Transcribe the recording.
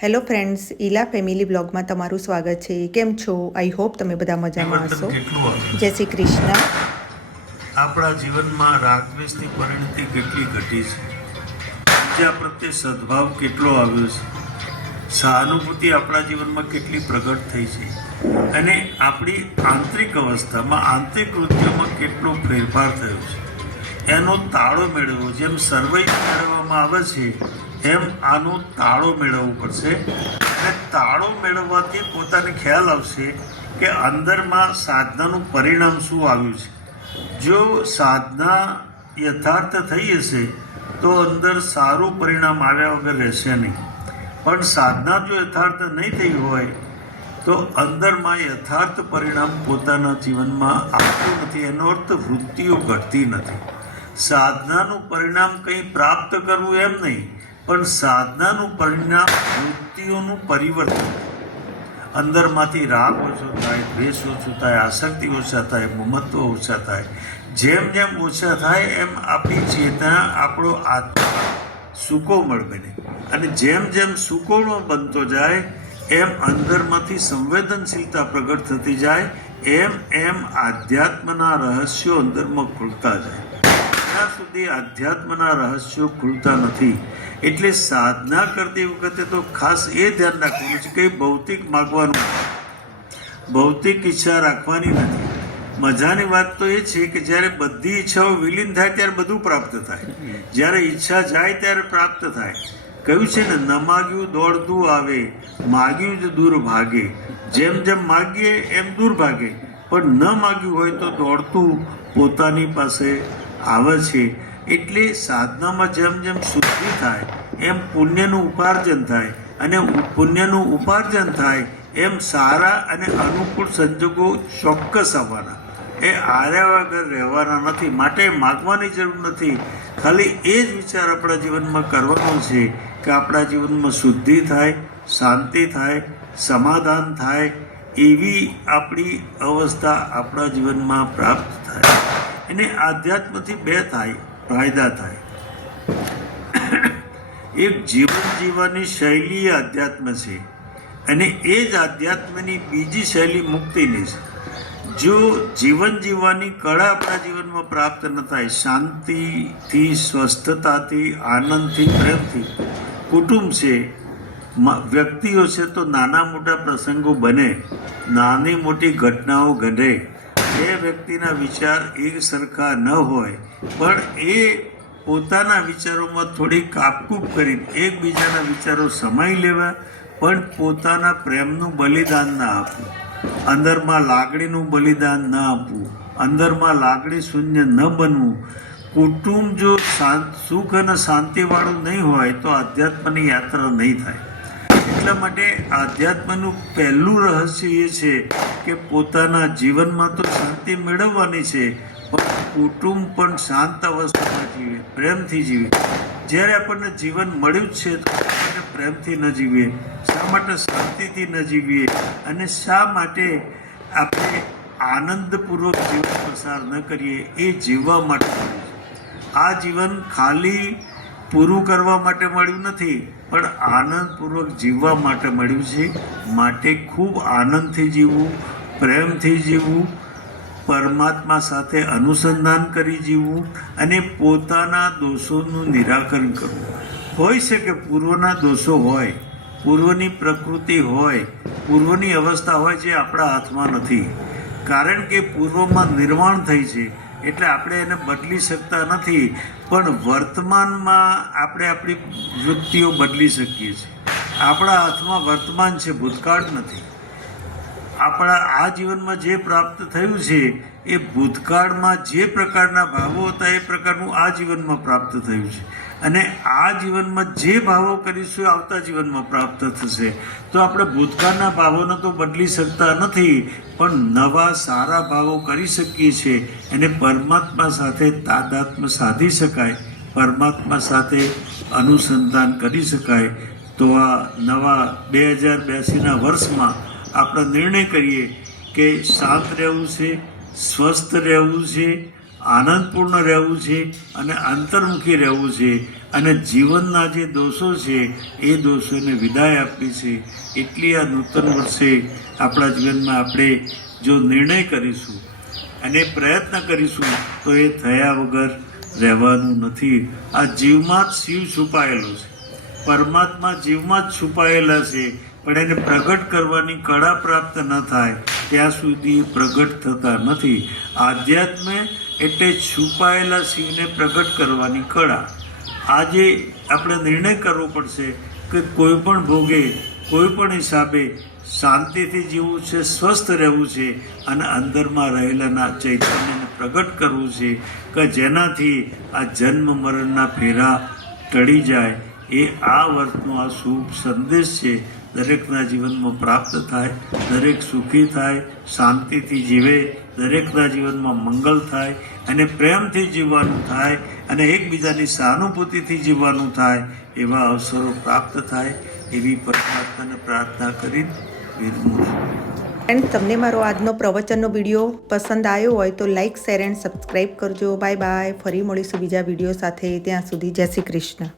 Hello friends, Ila family બ્લોગમાં તમારું સ્વાગત છે. કેમ છો? આઈ હોપ તમે બધા મજામાં હશો. જય શ્રી કૃષ્ણ. આપણા જીવનમાં રાગદ્વેષની પરિણતિ કેટલી ઘટી છે, બીજા પ્રત્યે સદભાવ કેટલો આવ્યો છે, સહાનુભૂતિ આપણા જીવનમાં કેટલી પ્રગટ થઈ છે, અને આપણી આંતરિક અવસ્થામાં આંતરિક વૃત્તિઓમાં કેટલો ફેરફાર થયો છે, એનો તાળો મેળવવો. જેમ સર્વૈવ મેળવવામાં આવે છે એમ આનો તાળો મેળવવો પડશે. અને તાળો મેળવવાથી પોતાને ખ્યાલ આવશે કે અંદરમાં સાધનાનું પરિણામ શું આવ્યું છે. જો સાધના યથાર્થ થઈ હશે તો અંદર સારું પરિણામ આવ્યા વગર રહેશે નહીં. પણ સાધના જો યથાર્થ નહીં થઈ હોય તો અંદરમાં યથાર્થ પરિણામ પોતાના જીવનમાં આવતું નથી. એનો અર્થ વૃત્તિઓ ઘટતી નથી. સાધનાનું પરિણામ કંઈ પ્રાપ્ત કરવું એમ નહીં, પણ સાધનાનું પરિણામ વૃત્તિઓનું પરિવર્તન. અંદરમાંથી રાગ ઓછો થાય, દ્વેષ ઓછો થાય, આસક્તિ ઓછા થાય, મમત્વ ઓછા થાય. જેમ જેમ ઓછા થાય એમ આપણી ચેતના, આપણો આત્મા સુકોમળ બને. અને જેમ જેમ સુકોમળ બનતો જાય એમ અંદરમાંથી સંવેદનશીલતા પ્રગટ થતી જાય, એમ એમ આધ્યાત્મના રહસ્યો અંદરમાં ખુલતા જાય. જ્યાં સુધી આધ્યાત્મના રહસ્યો ખુલતા નથી, એટલે સાધના કરતી વખતે તો ખાસ એ ધ્યાન રાખવાનું છે કે ભૌતિક માગવાનું, ભૌતિક ઈચ્છા રાખવાની નથી. મજાની વાત તો એ છે કે જ્યારે બધી ઈચ્છાઓ વિલીન થાય ત્યારે બધું પ્રાપ્ત થાય. જ્યારે ઈચ્છા જાય ત્યારે પ્રાપ્ત થાય. કહ્યું છે ને, ન માગ્યું દોડતું આવે, માગ્યું જ દૂર ભાગે. જેમ જેમ માગીએ એમ દૂર ભાગે, પણ ન માગ્યું હોય તો દોડતું પોતાની પાસે આવે છે. એટલે સાધનામાં જેમ જેમ શુદ્ધિ થાય એમ પુણ્યનું ઉપાર્જન થાય, અને પુણ્યનું ઉપાર્જન થાય એમ સારા અને અનુકૂળ સંજોગો ચોક્કસ આવવાના. એ આર્યા વગર રહેવાના નથી. માટે માગવાની જરૂર નથી. ખાલી એ જ વિચાર આપણા જીવનમાં કરવાનો છે કે આપણા જીવનમાં શુદ્ધિ થાય, શાંતિ થાય, સમાધાન થાય, એવી આપણી અવસ્થા આપણા જીવનમાં પ્રાપ્ત થાય. એને આધ્યાત્મથી બે ફાયદા થાય. એક જીવન જીવવાની શૈલી આધ્યાત્મ છે, અને એ જ આધ્યાત્મની બીજી શૈલી મુક્તિની છે. જો જીવન જીવવાની કળા આપણા જીવનમાં પ્રાપ્ત ન થાય, શાંતિથી, સ્વસ્થતાથી, આનંદથી, પ્રેમથી, કુટુંબ છે, વ્યક્તિઓ છે, તો નાના મોટા પ્રસંગો બને, નાની મોટી ઘટનાઓ ઘટે. એ વ્યક્તિના વિચાર એક સરખા ન હોય, પણ એ પોતાના વિચારોમાં થોડી કાપકૂપ કરીને એકબીજાના વિચારો સમાઈ લેવા, પણ પોતાના પ્રેમનું બલિદાન ના આપવું, અંદરમાં લાગણીનું બલિદાન ન આપવું, અંદરમાં લાગણી શૂન્ય ન બનવું. કુટુંબ જો સુખ અને શાંતિવાળું નહીં હોય તો આધ્યાત્મની યાત્રા નહીં થાય. એટલા માટે આધ્યાત્મનું પહેલું રહસ્ય એ છે કે પોતાના જીવનમાં તો શાંતિ મેળવવાની છે, પણ કુટુંબ પણ શાંત અવસ્થામાં જીવે, પ્રેમથી જીવે. જ્યારે આપણને જીવન મળ્યું જ છે તો આપણે પ્રેમથી ન જીવીએ? શા માટે શાંતિથી ન જીવીએ? અને શા માટે આપણે આનંદપૂર્વક જીવન પસાર ન કરીએ? એ જીવવા માટે મળ્યું છે. આ જીવન ખાલી પૂરું કરવા માટે મળ્યું નથી, પણ આનંદપૂર્વક જીવવા માટે મળ્યું છે. માટે ખૂબ આનંદથી જીવવું, પ્રેમથી જીવવું, પરમાત્મા સાથે અનુસંધાન કરી જીવવું, અને પોતાના દોષોનું નિરાકરણ કરવું. હોઈ શકે પૂર્વના દોષો હોય, પૂર્વની પ્રકૃતિ હોય, પૂર્વની અવસ્થા હોય જે આપણા હાથમાં નથી. કારણ કે પૂર્વમાં નિર્માણ થઈ છે એટલે આપણે એને બદલી શકતા નથી. પણ વર્તમાનમાં આપણે આપણી વૃત્તિઓ બદલી શકીએ છીએ. આપણા હાથમાં વર્તમાન છે, ભૂતકાળ નથી. આપણા આ જીવનમાં જે પ્રાપ્ત થયું છે એ ભૂતકાળમાં જે પ્રકારના ભાવો હતા એ પ્રકારનું આ જીવનમાં પ્રાપ્ત થયું છે. અને આ જીવનમાં જે ભાવો કરીશું એ આવતા જીવનમાં પ્રાપ્ત થશે. તો આપણે ભૂતકાળના ભાવોને તો બદલી શકતા નથી, પણ નવા સારા ભાવો કરી શકીએ છીએ. અને પરમાત્મા સાથે તાદાત્મ્ય સાધી શકાય, પરમાત્મા સાથે અનુસંધાન કરી શકાય. તો આ નવા 2082ના વર્ષમાં આપણે નિર્ણય કરીએ કે શાંત રહેવું છે, સ્વસ્થ રહેવું છે, આનંદપૂર્ણ રહેવું છે, અને અંતર્મુખી રહેવું છે. અને જીવનના જે દોષો છે એ દોષોને વિદાય આપવી છે. એટલી આ નૂતન વર્ષે આપણા જીવનમાં આપણે જો નિર્ણય કરીશું અને પ્રયત્ન કરીશું તો એ થયા વગર રહેવાનું નથી. આ જીવમાં જ શિવ છુપાયેલો છે, પરમાત્મા જીવમાં જ છુપાયેલા છે, પણ એને પ્રગટ કરવાની કળા પ્રાપ્ત ન થાય ત્યાં સુધી પ્રગટ થતા નથી. આધ્યાત્મ એટલે છુપાયેલા શિવને પ્રગટ કરવાની કળા. આજે આપણે નિર્ણય કરવો પડશે કે કોઈ પણ ભોગે કોઈ પણ હિસાબે શાંતિથી જીવવું છે, સ્વસ્થ રહેવું છે અને અંદરમાં રહેલાના ચૈતન્યને પ્રગટ કરવું છે કે જેનાથી આ જન્મ મરણના ફેરા ટળી જાય. એ આ વર્ષનો આ શુભ સંદેશ છે. દરેકના જીવનમાં પ્રાપ્ત થાય, દરેક સુખી થાય, શાંતિથી જીવે, દરેકના જીવનમાં મંગળ થાય અને પ્રેમથી જીવવાનું થાય અને એકબીજાની સહાનુભૂતિથી જીવવાનું થાય, એવા અવસરો પ્રાપ્ત થાય એવી પરમાત્માને પ્રાર્થના કરી વિરમું છું. ફ્રેન્ડ, તમને મારો આજનો પ્રવચનનો વિડીયો પસંદ આવ્યો હોય તો લાઇક, શેર એન્ડ સબસ્ક્રાઈબ કરજો. Bye bye. ફરી મળીશું બીજા વિડીયો સાથે. ત્યાં સુધી જય શ્રી કૃષ્ણ.